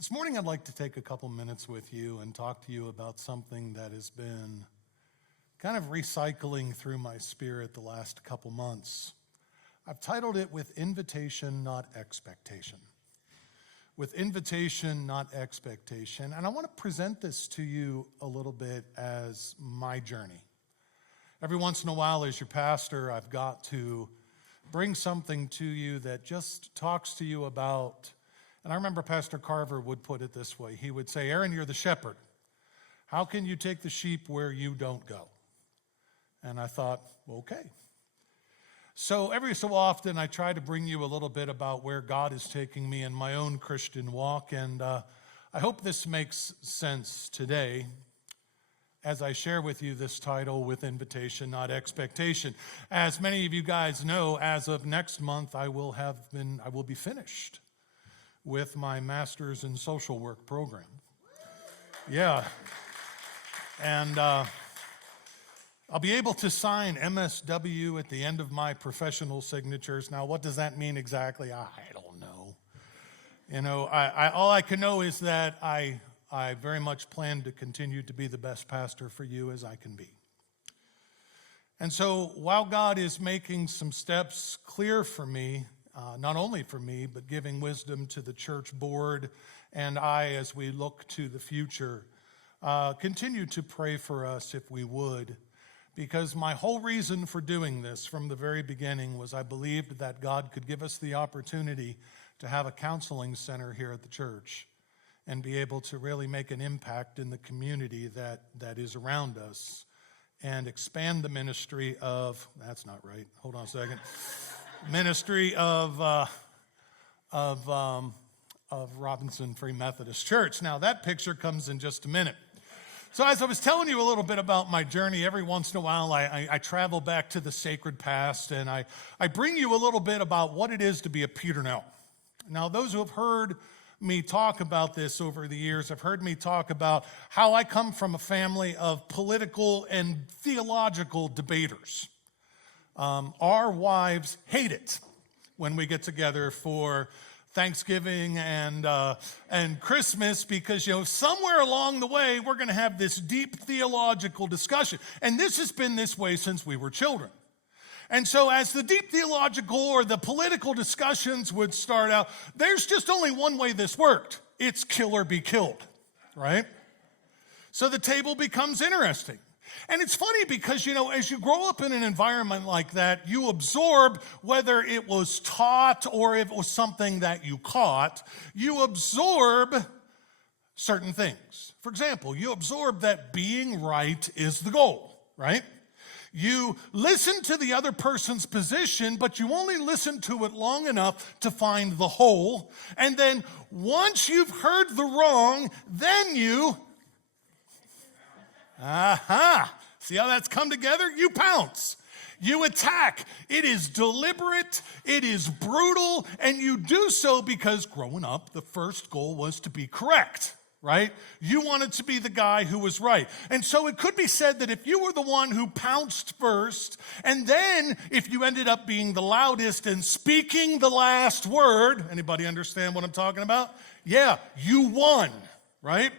This morning I'd like to take a couple minutes with you and talk to you about something that has been kind of recycling through my spirit the last couple months. I've titled it With Invitation, Not Expectation. With invitation, not expectation. And I want to present this to you a little bit as my journey. Every once in a while, as your pastor, I've got to bring something to you that just talks to you about, and I remember Pastor Carver would put it this way. He would say, Aaron, you're the shepherd. How can you take the sheep where you don't go? And I thought, okay. So every so often, I try to bring you a little bit about where God is taking me in my own Christian walk, and I hope this makes sense today as I share with you this title, With Invitation, Not Expectation. As many of you guys know, as of next month, I will be finished with my master's in social work program. Yeah. And I'll be able to sign MSW at the end of my professional signatures. Now, what does that mean exactly? I don't know. You know, all I can know is that I very much plan to continue to be the best pastor for you as I can be. And so while God is making some steps clear for me, not only for me, but giving wisdom to the church board and I as we look to the future, continue to pray for us if we would, because my whole reason for doing this from the very beginning was I believed that God could give us the opportunity to have a counseling center here at the church and be able to really make an impact in the community that is around us and expand the ministry of, that's not right, hold on a second, ministry of Robinson Free Methodist Church. Now that picture comes in just a minute. So as I was telling you a little bit about my journey, every once in a while I travel back to the sacred past and I bring you a little bit about what it is to be a Peternell. Now those who have heard me talk about this over the years have heard me talk about how I come from a family of political and theological debaters. Our wives hate it when we get together for Thanksgiving and Christmas because, you know, somewhere along the way we're going to have this deep theological discussion. And this has been this way since we were children. And so as the deep theological or the political discussions would start out, there's just only one way this worked. It's kill or be killed, right? So the table becomes interesting. And it's funny because, you know, as you grow up in an environment like that, you absorb, whether it was taught or if it was something that you caught, you absorb certain things. For example, you absorb that being right is the goal, right? You listen to the other person's position, but you only listen to it long enough to find the whole. And then once you've heard the wrong, then you, see how that's come together? You pounce. You attack. It is deliberate, it is brutal, and you do so because growing up, the first goal was to be correct. Right? You wanted to be the guy who was right. And so it could be said that if you were the one who pounced first, and then if you ended up being the loudest and speaking the last word, anybody understand what I'm talking about? Yeah, you won, right?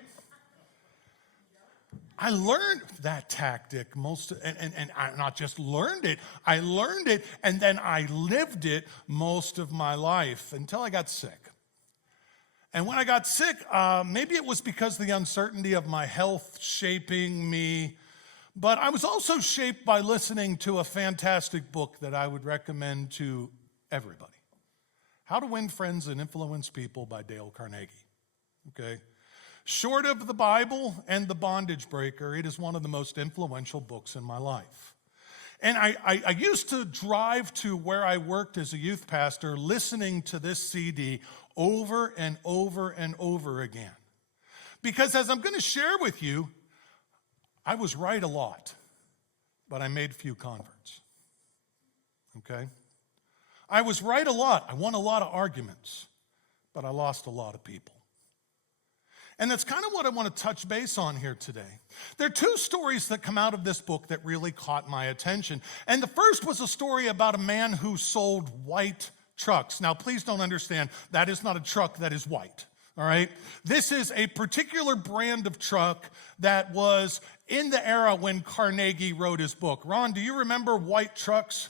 I learned that tactic and I not just learned it, I learned it and then I lived it most of my life until I got sick. And when I got sick, maybe it was because the uncertainty of my health shaping me, but I was also shaped by listening to a fantastic book that I would recommend to everybody. How to Win Friends and Influence People by Dale Carnegie. Okay? Short of the Bible and The Bondage Breaker, it is one of the most influential books in my life. And I used to drive to where I worked as a youth pastor listening to this CD over and over and over again. Because as I'm going to share with you, I was right a lot, but I made few converts. Okay? I was right a lot. I won a lot of arguments, but I lost a lot of people. And that's kind of what I want to touch base on here today. There are two stories that come out of this book that really caught my attention. And the first was a story about a man who sold white trucks. Now, please don't understand, that is not a truck that is white. All right? This is a particular brand of truck that was in the era when Carnegie wrote his book. Ron, do you remember white trucks?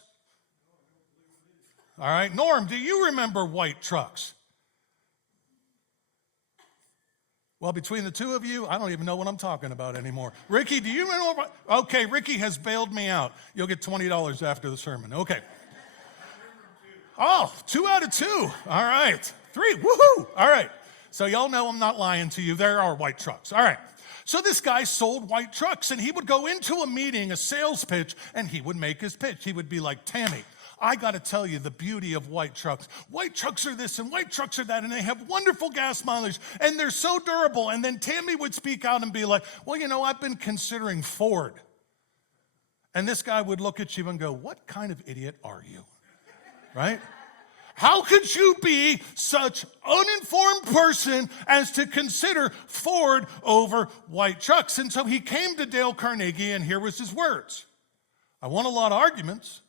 All right. Norm, do you remember white trucks? Well, between the two of you, I don't even know what I'm talking about anymore. Ricky, do you remember? Okay, Ricky has bailed me out. You'll get $20 after the sermon. Okay. Oh, 2 out of 2. All right. 3. Woohoo. All right. So y'all know I'm not lying to you. There are white trucks. All right. So this guy sold white trucks, and he would go into a meeting, a sales pitch, and he would make his pitch. He would be like, Tammy, I got to tell you the beauty of white trucks. White trucks are this and white trucks are that, and they have wonderful gas mileage, and they're so durable. And then Tammy would speak out and be like, well, you know, I've been considering Ford. And this guy would look at you and go, what kind of idiot are you? Right? How could you be such uninformed person as to consider Ford over white trucks? And so he came to Dale Carnegie, and here was his words. I won a lot of arguments,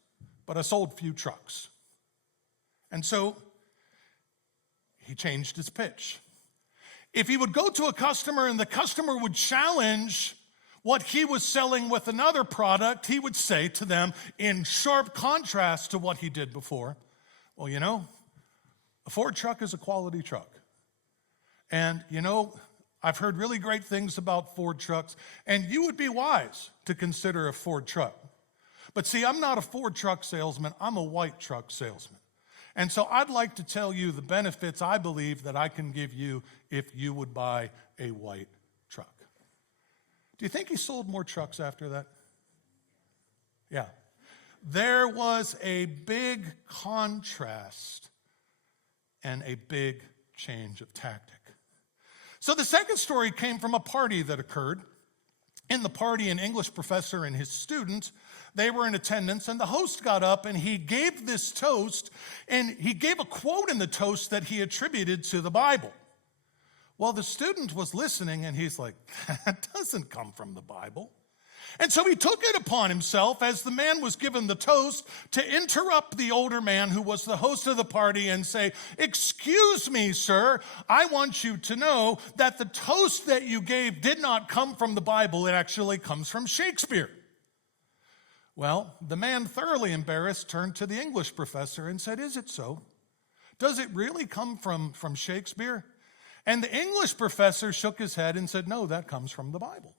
but I sold few trucks. And so he changed his pitch. If he would go to a customer and the customer would challenge what he was selling with another product, he would say to them, in sharp contrast to what he did before, well, you know, a Ford truck is a quality truck. And, you know, I've heard really great things about Ford trucks, and you would be wise to consider a Ford truck. But see, I'm not a Ford truck salesman, I'm a white truck salesman. And so I'd like to tell you the benefits I believe that I can give you if you would buy a white truck. Do you think he sold more trucks after that? Yeah. There was a big contrast and a big change of tactic. So the second story came from a party that occurred. In the party, an English professor and his student, they were in attendance, and the host got up and he gave this toast, and he gave a quote in the toast that he attributed to the Bible. Well, the student was listening, and he's like, that doesn't come from the Bible. And so he took it upon himself, as the man was given the toast, to interrupt the older man who was the host of the party and say, excuse me, sir, I want you to know that the toast that you gave did not come from the Bible. It actually comes from Shakespeare. Well, the man, thoroughly embarrassed, turned to the English professor and said, is it so? Does it really come from Shakespeare? And the English professor shook his head and said, no, that comes from the Bible.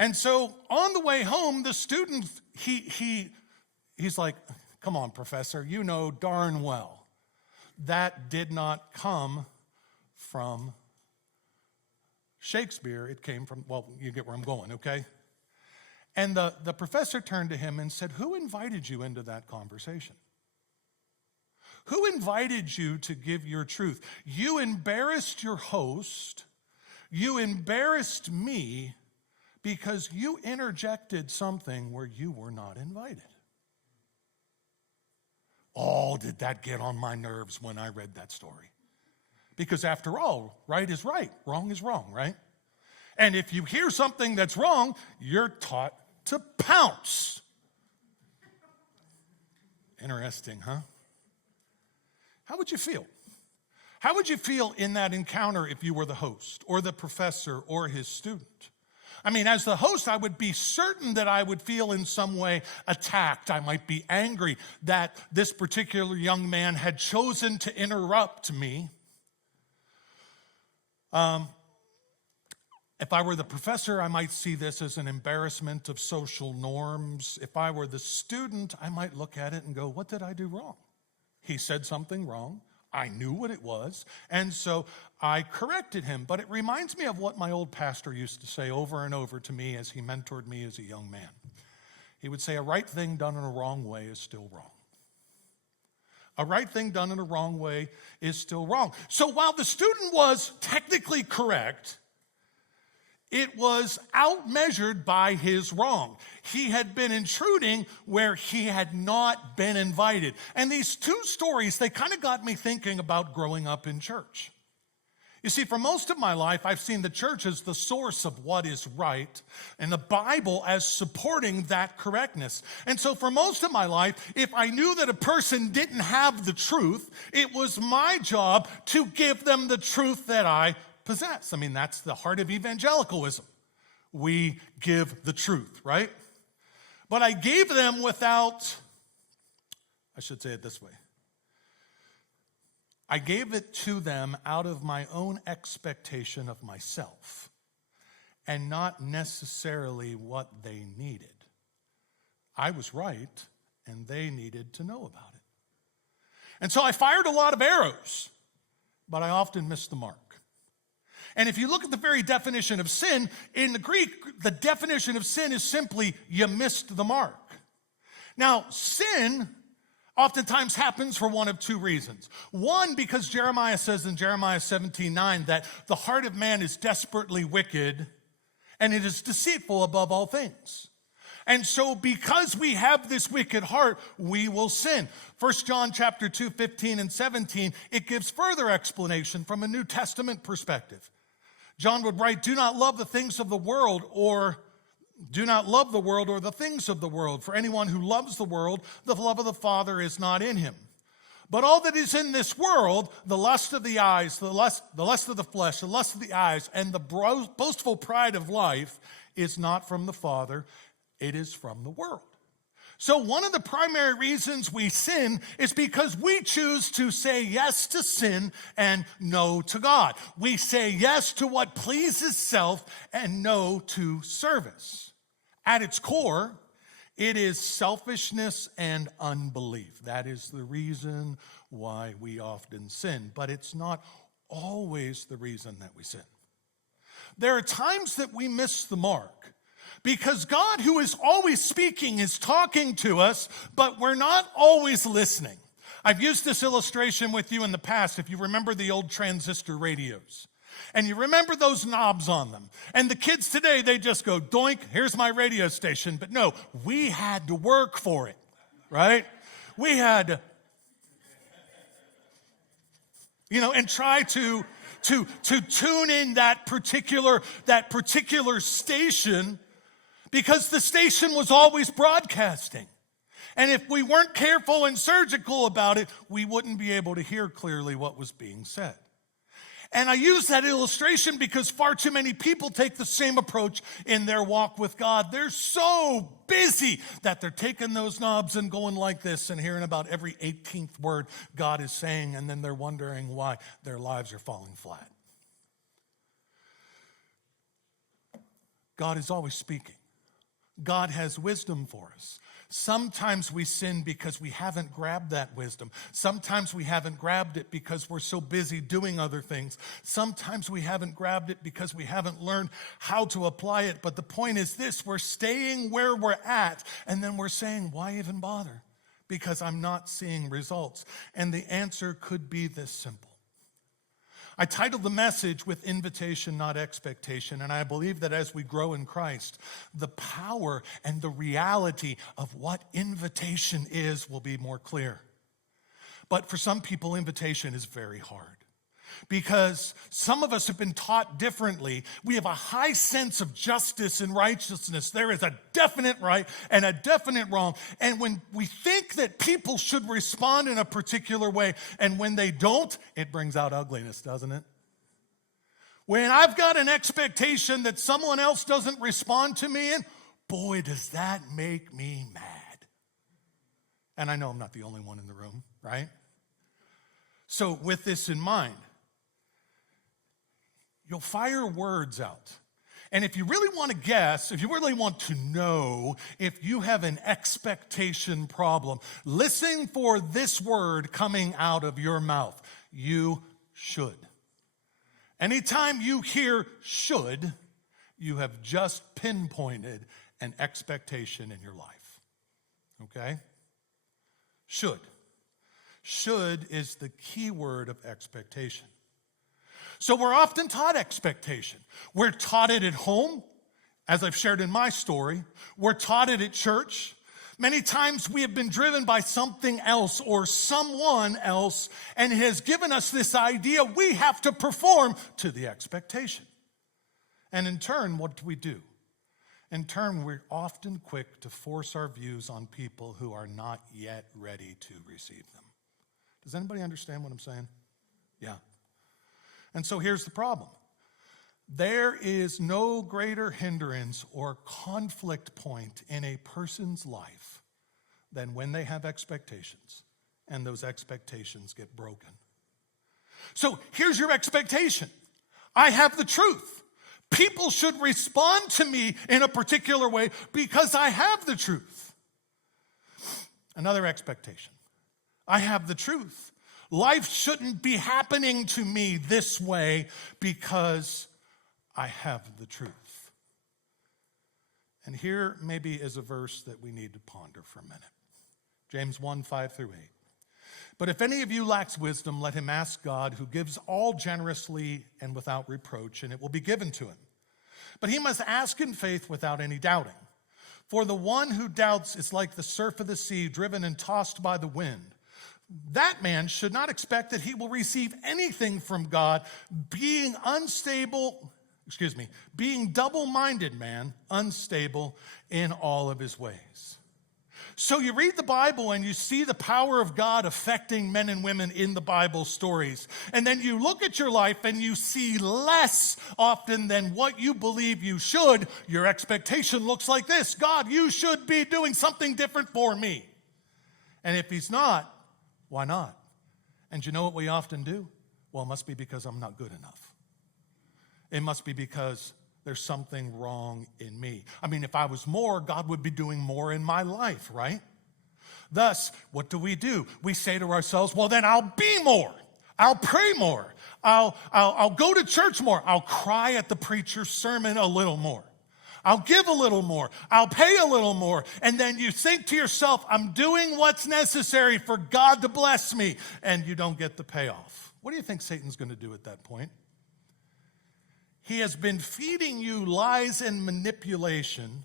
And so on the way home, the student, he's like, come on, professor, you know darn well that did not come from Shakespeare. It came from, well, you get where I'm going, okay? And the professor turned to him and said, who invited you into that conversation? Who invited you to give your truth? You embarrassed your host. You embarrassed me because you interjected something where you were not invited. Oh, did that get on my nerves when I read that story? Because after all, right is right, wrong is wrong, right? And if you hear something that's wrong, you're taught to pounce. Interesting, huh? How would you feel? How would you feel in that encounter if you were the host or the professor or his student? I mean, as the host, I would be certain that I would feel in some way attacked. I might be angry that this particular young man had chosen to interrupt me. If I were the professor, I might see this as an embarrassment of social norms. If I were the student, I might look at it and go, what did I do wrong? He said something wrong. I knew what it was, and so I corrected him. But it reminds me of what my old pastor used to say over and over to me as he mentored me as a young man. He would say, a right thing done in a wrong way is still wrong. A right thing done in a wrong way is still wrong. So while the student was technically correct, it was outmeasured by his wrong. He had been intruding where he had not been invited. And these two stories, they kind of got me thinking about growing up in church. You see, for most of my life, I've seen the church as the source of what is right and the Bible as supporting that correctness. And so for most of my life, if I knew that a person didn't have the truth, it was my job to give them the truth that I possess. I mean, that's the heart of evangelicalism. We give the truth, right? But I gave them without, I should say it this way. I gave it to them out of my own expectation of myself and not necessarily what they needed. I was right, and they needed to know about it. And so I fired a lot of arrows, but I often missed the mark. And if you look at the very definition of sin, in the Greek, the definition of sin is simply you missed the mark. Now, sin oftentimes happens for one of two reasons. One, because Jeremiah says in Jeremiah 17:9 that the heart of man is desperately wicked and it is deceitful above all things. And so because we have this wicked heart, we will sin. 1 John chapter 2, 15 and 17, it gives further explanation from a New Testament perspective. John would write, do not love the things of the world or the things of the world. For anyone who loves the world, the love of the Father is not in him. But all that is in this world, the lust of the eyes, the lust of the flesh, the lust of the eyes, and the boastful pride of life is not from the Father, it is from the world. So one of the primary reasons we sin is because we choose to say yes to sin and no to God. We say yes to what pleases self and no to service. At its core, it is selfishness and unbelief. That is the reason why we often sin, but it's not always the reason that we sin. There are times that we miss the mark because God, who is always speaking, is talking to us, but we're not always listening. I've used this illustration with you in the past, if you remember the old transistor radios. And you remember those knobs on them. And the kids today, they just go, doink, here's my radio station. But no, we had to work for it, right? We had to, and try to tune in that particular station, because the station was always broadcasting. And if we weren't careful and surgical about it, we wouldn't be able to hear clearly what was being said. And I use that illustration because far too many people take the same approach in their walk with God. They're so busy that they're taking those knobs and going like this and hearing about every 18th word God is saying, and then they're wondering why their lives are falling flat. God is always speaking. God has wisdom for us. Sometimes we sin because we haven't grabbed that wisdom. Sometimes we haven't grabbed it because we're so busy doing other things. Sometimes we haven't grabbed it because we haven't learned how to apply it. But the point is this, we're staying where we're at, and then we're saying, why even bother? Because I'm not seeing results. And the answer could be this simple. I titled the message with invitation, not expectation, and I believe that as we grow in Christ, the power and the reality of what invitation is will be more clear. But for some people, invitation is very hard because some of us have been taught differently. We have a high sense of justice and righteousness. There is a definite right and a definite wrong. And when we think that people should respond in a particular way, and when they don't, it brings out ugliness, doesn't it? When I've got an expectation that someone else doesn't respond to me in, boy, does that make me mad. And I know I'm not the only one in the room, right? So with this in mind, you'll fire words out. And if you really want to guess, if you really want to know if you have an expectation problem, listen for this word coming out of your mouth. You should. Anytime you hear should, you have just pinpointed an expectation in your life. Okay? Should. Should is the key word of expectation. So we're often taught expectation. We're taught it at home, as I've shared in my story. We're taught it at church. Many times we have been driven by something else or someone else, and it has given us this idea we have to perform to the expectation. And in turn, what do? In turn, we're often quick to force our views on people who are not yet ready to receive them. Does anybody understand what I'm saying? Yeah. And so here's the problem. There is no greater hindrance or conflict point in a person's life than when they have expectations and those expectations get broken. So here's your expectation. I have the truth. People should respond to me in a particular way because I have the truth. Another expectation. I have the truth. Life shouldn't be happening to me this way because I have the truth. And here maybe is a verse that we need to ponder for a minute. James 1, 5-8. But if any of you lacks wisdom, let him ask God, who gives all generously and without reproach, and it will be given to him. But he must ask in faith without any doubting. For the one who doubts is like the surf of the sea, driven and tossed by the wind. That man should not expect that he will receive anything from God, being double-minded man, unstable in all of his ways. So you read the Bible and you see the power of God affecting men and women in the Bible stories. And then you look at your life and you see less often than what you believe you should. Your expectation looks like this: God, you should be doing something different for me. And if he's not, why not? And you know what we often do? Well, it must be because I'm not good enough. It must be because there's something wrong in me. I mean, if I was more, God would be doing more in my life, right? Thus, what do? We say to ourselves, well, then I'll be more. I'll pray more. I'll go to church more. I'll cry at the preacher's sermon a little more. I'll give a little more. I'll pay a little more. And then you think to yourself, I'm doing what's necessary for God to bless me. And you don't get the payoff. What do you think Satan's going to do at that point? He has been feeding you lies and manipulation.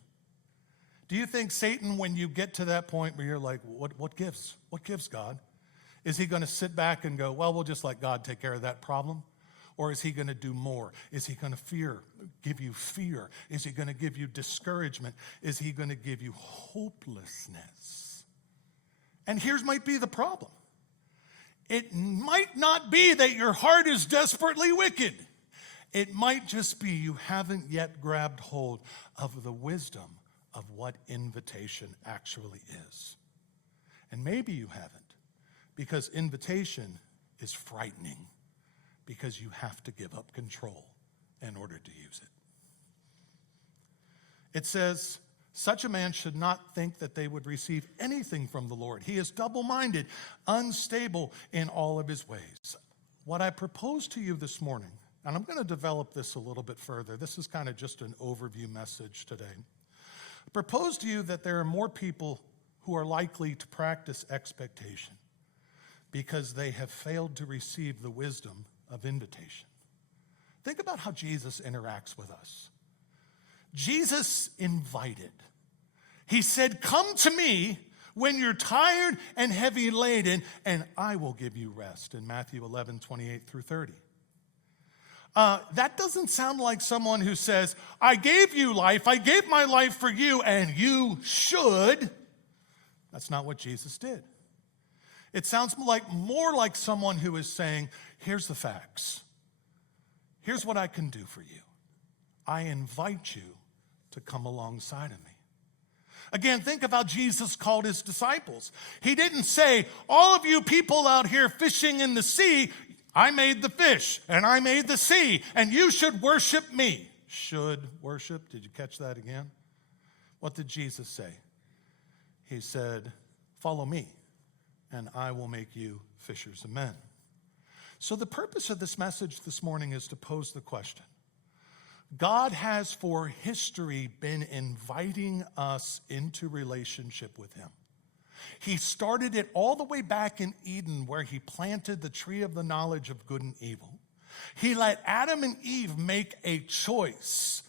Do you think Satan, when you get to that point where you're like, what gives? What gives, God? Is he going to sit back and go, well, we'll just let God take care of that problem? Or is he going to do more? Is he going to give you fear? Is he going to give you discouragement? Is he going to give you hopelessness? And here's might be the problem. It might not be that your heart is desperately wicked. It might just be you haven't yet grabbed hold of the wisdom of what invitation actually is. And maybe you haven't, because invitation is frightening, because you have to give up control in order to use it. It says, such a man should not think that they would receive anything from the Lord. He is double-minded, unstable in all of his ways. What I propose to you this morning, and I'm going to develop this a little bit further. This is kind of just an overview message today. I propose to you that there are more people who are likely to practice expectation because they have failed to receive the wisdom of invitation. Think about how Jesus interacts with us. Jesus invited. He said, come to me when you're tired and heavy laden, and I will give you rest, in Matthew 11, 28-30. That doesn't sound like someone who says, I gave you life, I gave my life for you, and you should. That's not what Jesus did. It sounds more like someone who is saying, here's the facts. Here's what I can do for you. I invite you to come alongside of me. Again, think of how Jesus called his disciples. He didn't say, all of you people out here fishing in the sea, I made the fish, and I made the sea, and you should worship me. Should worship? Did you catch that again? What did Jesus say? He said, follow me, and I will make you fishers of men. So the purpose of this message this morning is to pose the question. God has for history been inviting us into relationship with him. He started it all the way back in Eden, where he planted the tree of the knowledge of good and evil. He let Adam and Eve make a choice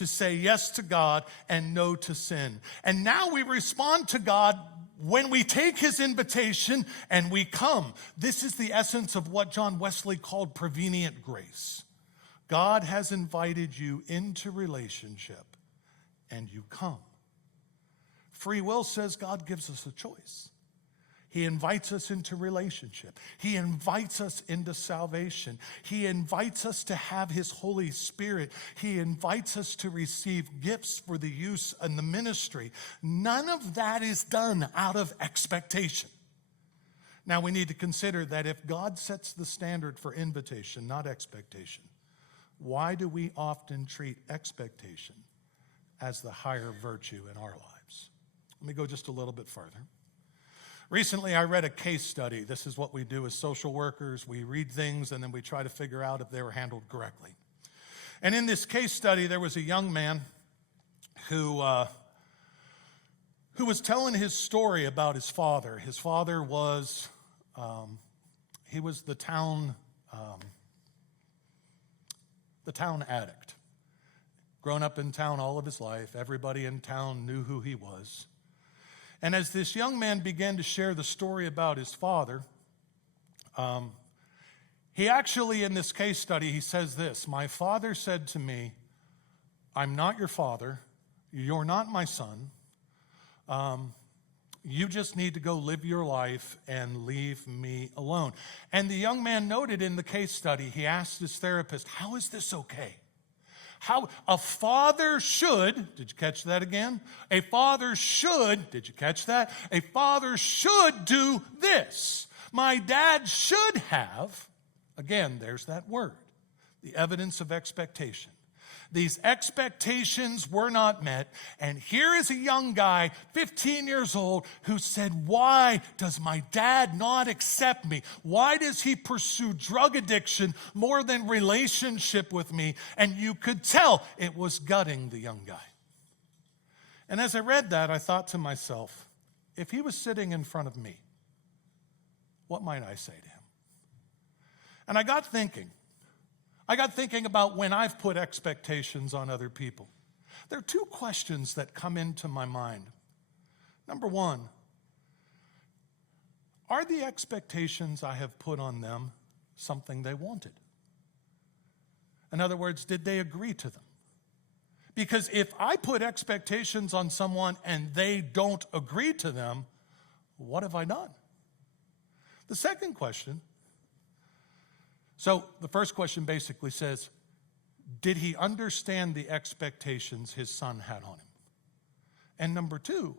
to say yes to God and no to sin. And now we respond to God when we take his invitation and we come. This is the essence of what John Wesley called prevenient grace. God has invited you into relationship and you come. Free will says God gives us a choice. He invites us into relationship. He invites us into salvation. He invites us to have his Holy Spirit. He invites us to receive gifts for the use in the ministry. None of that is done out of expectation. Now we need to consider that if God sets the standard for invitation, not expectation, why do we often treat expectation as the higher virtue in our lives? Let me go just a little bit further. Recently, I read a case study. This is what we do as social workers. We read things and then we try to figure out if they were handled correctly. And in this case study, there was a young man who was telling his story about his father. His father was, he was the town addict. Grown up in town all of his life. Everybody in town knew who he was. And as this young man began to share the story about his father, he actually, in this case study, he says this: "My father said to me, 'I'm not your father. You're not my son. You just need to go live your life and leave me alone.'" And the young man noted in the case study, he asked his therapist, "How is this okay? How a father should," did you catch that again? A father should, did you catch that? A father should do this. My dad should have, again, there's that word, the evidence of expectation. These expectations were not met, and here is a young guy, 15 years old, who said, "Why does my dad not accept me? Why does he pursue drug addiction more than relationship with me?" And you could tell it was gutting the young guy. And as I read that, I thought to myself, if he was sitting in front of me, what might I say to him? And I got thinking about when I've put expectations on other people. There are two questions that come into my mind. Number one, are the expectations I have put on them something they wanted? In other words, did they agree to them? Because if I put expectations on someone and they don't agree to them, what have I done? The second question, so the first question basically says, did he understand the expectations his son had on him? And number two,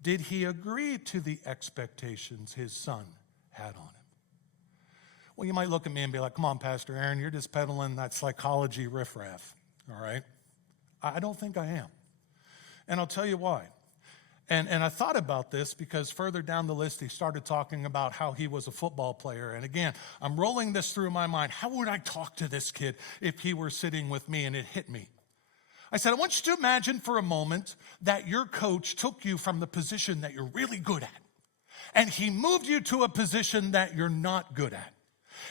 did he agree to the expectations his son had on him? Well, you might look at me and be like, "Come on, Pastor Aaron, you're just peddling that psychology riffraff, all right?" I don't think I am. And I'll tell you why. And I thought about this because further down the list, he started talking about how he was a football player. And again, I'm rolling this through my mind. How would I talk to this kid if he were sitting with me and it hit me? I said, I want you to imagine for a moment that your coach took you from the position that you're really good at, and he moved you to a position that you're not good at.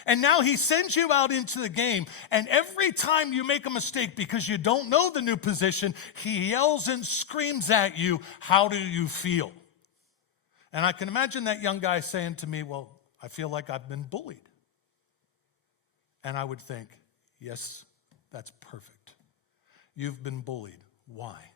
And now he sends you out into the game, and every time you make a mistake because you don't know the new position, he yells and screams at you, "How do you feel?" And I can imagine that young guy saying to me, "Well, I feel like I've been bullied." And I would think, yes, that's perfect. You've been bullied. Why?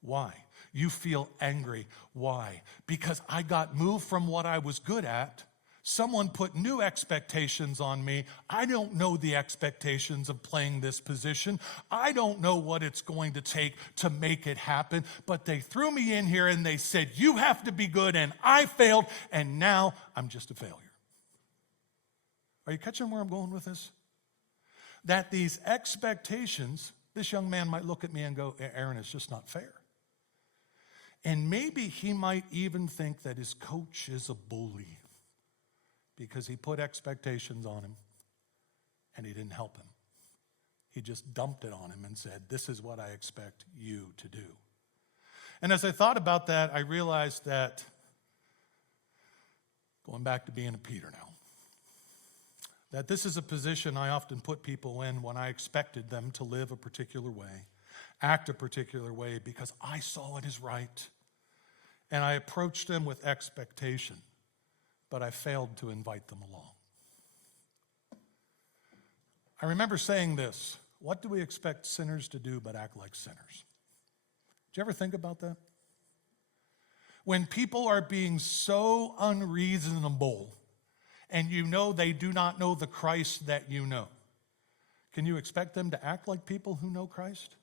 Why? You feel angry. Why? Because I got moved from what I was good at. Someone put new expectations on me. I don't know the expectations of playing this position. I don't know what it's going to take to make it happen. But they threw me in here and they said, "You have to be good," and I failed, and now I'm just a failure. Are you catching where I'm going with this? That these expectations, this young man might look at me and go, "Aaron, it's just not fair." And maybe he might even think that his coach is a bully, because he put expectations on him and he didn't help him. He just dumped it on him and said, "This is what I expect you to do." And as I thought about that, I realized that, going back to being a Peter now, that this is a position I often put people in when I expected them to live a particular way. act a particular way because I saw it as right. And I approached them with expectation, but I failed to invite them along. I remember saying this, what do we expect sinners to do but act like sinners? Did you ever think about that? When people are being so unreasonable and you know they do not know the Christ that you know, can you expect them to act like people who know Christ?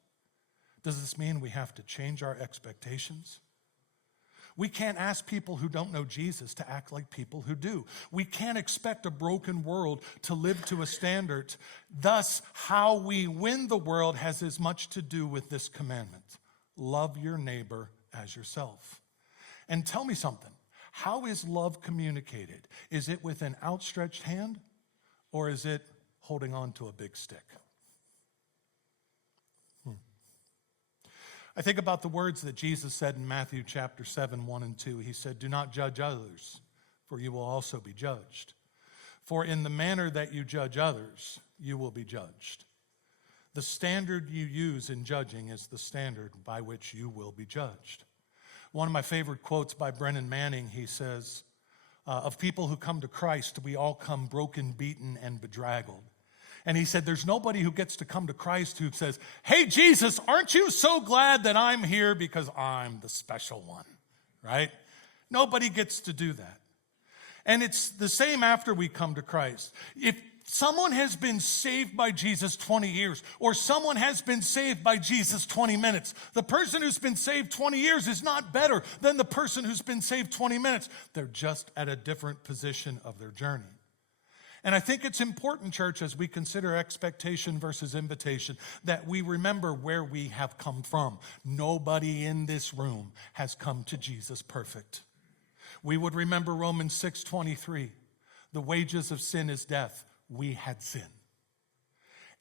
Does this mean we have to change our expectations? We can't ask people who don't know Jesus to act like people who do. We can't expect a broken world to live to a standard. Thus, how we win the world has as much to do with this commandment. Love your neighbor as yourself. And tell me something. How is love communicated? Is it with an outstretched hand or is it holding on to a big stick? I think about the words that Jesus said in Matthew chapter 7, 1 and 2. He said, do not judge others, for you will also be judged. For in the manner that you judge others, you will be judged. The standard you use in judging is the standard by which you will be judged. One of my favorite quotes by Brennan Manning, he says, of people who come to Christ, we all come broken, beaten, and bedraggled. And he said, there's nobody who gets to come to Christ who says, hey, Jesus, aren't you so glad that I'm here because I'm the special one, right? Nobody gets to do that. And it's the same after we come to Christ. If someone has been saved by Jesus 20 years, or someone has been saved by Jesus 20 minutes, the person who's been saved 20 years is not better than the person who's been saved 20 minutes. They're just at a different position of their journey. And I think it's important, church, as we consider expectation versus invitation, that we remember where we have come from. Nobody in this room has come to Jesus perfect. We would remember Romans 6:23. The wages of sin is death. We had sin.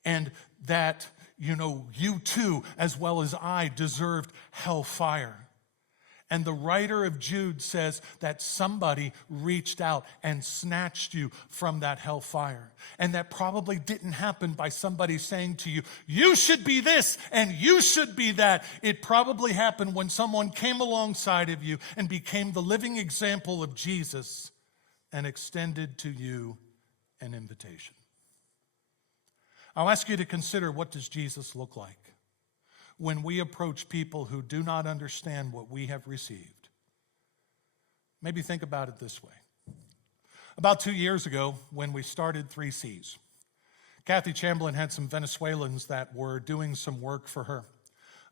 And that, you too, as well as I, deserved hellfire. And the writer of Jude says that somebody reached out and snatched you from that hellfire. And that probably didn't happen by somebody saying to you, you should be this and you should be that. It probably happened when someone came alongside of you and became the living example of Jesus and extended to you an invitation. I'll ask you to consider, what does Jesus look like when we approach people who do not understand what we have received? Maybe think about it this way. About 2 years ago, when we started 3Cs, Kathy Chamberlain had some Venezuelans that were doing some work for her.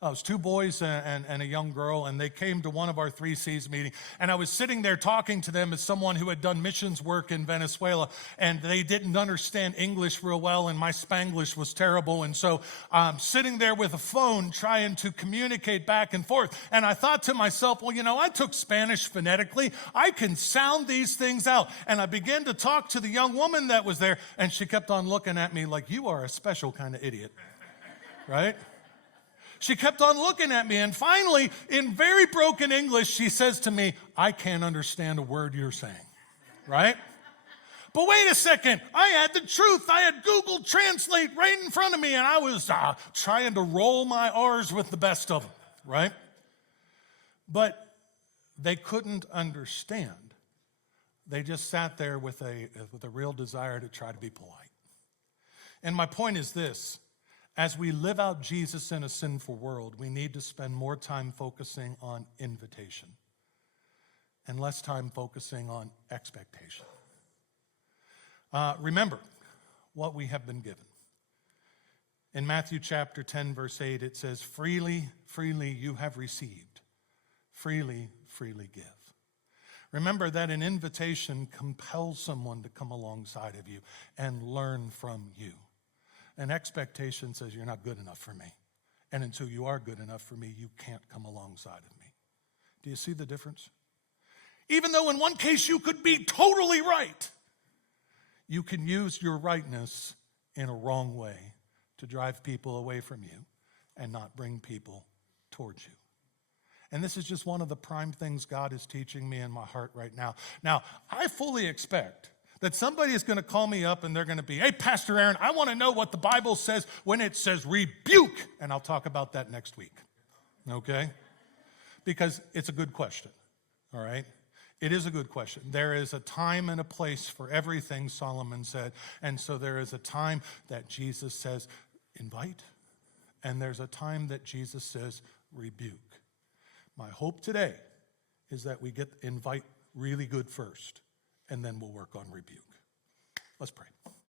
It was 2 boys and a young girl, and they came to one of our 3Cs meeting. And I was sitting there talking to them as someone who had done missions work in Venezuela, and they didn't understand English real well, and my Spanglish was terrible. And so I'm sitting there with a phone trying to communicate back and forth. And I thought to myself, well, I took Spanish phonetically. I can sound these things out. And I began to talk to the young woman that was there, and she kept on looking at me like, you are a special kind of idiot, right? She kept on looking at me, and finally, in very broken English, she says to me, I can't understand a word you're saying, right? But wait a second, I had the truth. I had Google Translate right in front of me, and I was trying to roll my R's with the best of them, right? But they couldn't understand. They just sat there with a real desire to try to be polite. And my point is this. As we live out Jesus in a sinful world, we need to spend more time focusing on invitation and less time focusing on expectation. Remember what we have been given. In Matthew chapter 10, verse 8, it says, freely, freely you have received. Freely, freely give. Remember that an invitation compels someone to come alongside of you and learn from you. An expectation says you're not good enough for me. And until you are good enough for me, you can't come alongside of me. Do you see the difference? Even though in one case you could be totally right, you can use your rightness in a wrong way to drive people away from you and not bring people towards you. And this is just one of the prime things God is teaching me in my heart right now. Now, I fully expect That somebody is going to call me up and they're going to be, hey, Pastor Aaron, I want to know what the Bible says when it says rebuke. And I'll talk about that next week, okay? Because it's a good question, all right? It is a good question. There is a time and a place for everything, Solomon said. And so there is a time that Jesus says, invite. And there's a time that Jesus says, rebuke. My hope today is that we get invite really good first, and then we'll work on rebuke. Let's pray.